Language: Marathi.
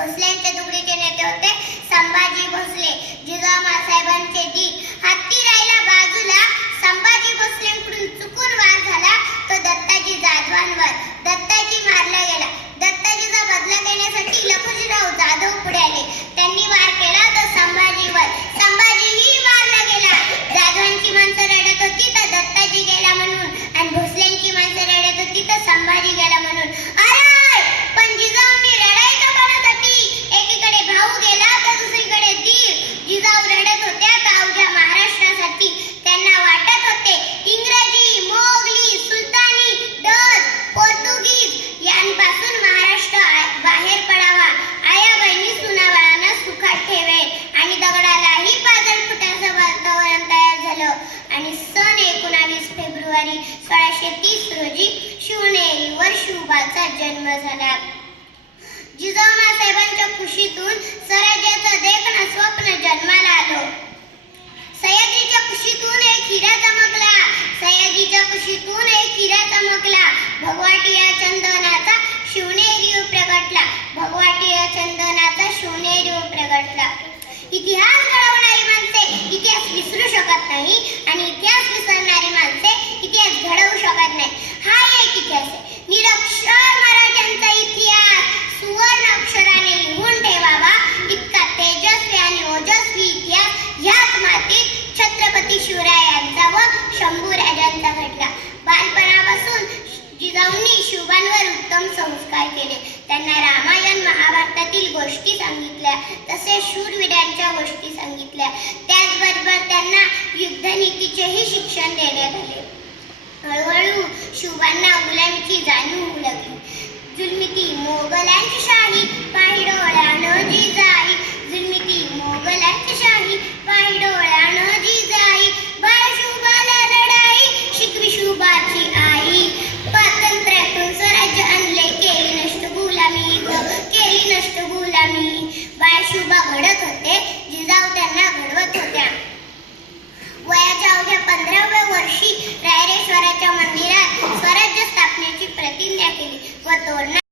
भोसले यांचे दुगडीचे नेते होते. संभाजी भोसले जिजामासाहेबांचे जी हत्ती फेब्रुवारी सोळाशे तीस रोजी शिवनेरीवर शिवबाचा जन्म झाला. जिजाऊना साहेबांच्या कुशीतून स्वराज्याचा देखणा स्वप्न जन्माला आलो. सह्याद्रीच्या कुशीतून एक हिरा चमकला. सह्याद्रीच्या कुशीतून एक हिरा चमकला. भगवाटिया चंदनाचा शिवनेरी प्रगटला. भगवाटिया चंदनाचा शिवनेरी प्रगटला. इतिहास घडवणारी माणसे इतिहास विसरू शकत नाही आणि इतिहास विसर गोष्टी सांगितल्या तसेच शूरवीरांच्या गोष्टी सांगितल्या. त्याचबरोबर त्यांना युद्धनीतीचेही शिक्षण देण्यात आले. हळूहळू शुभांना मुलांची जाणीव होऊ लागली. जुलमिती मोगलांची शाही पाहिडोळ्या न जी जाई. जुलमिती मोगलांची शाही 我走了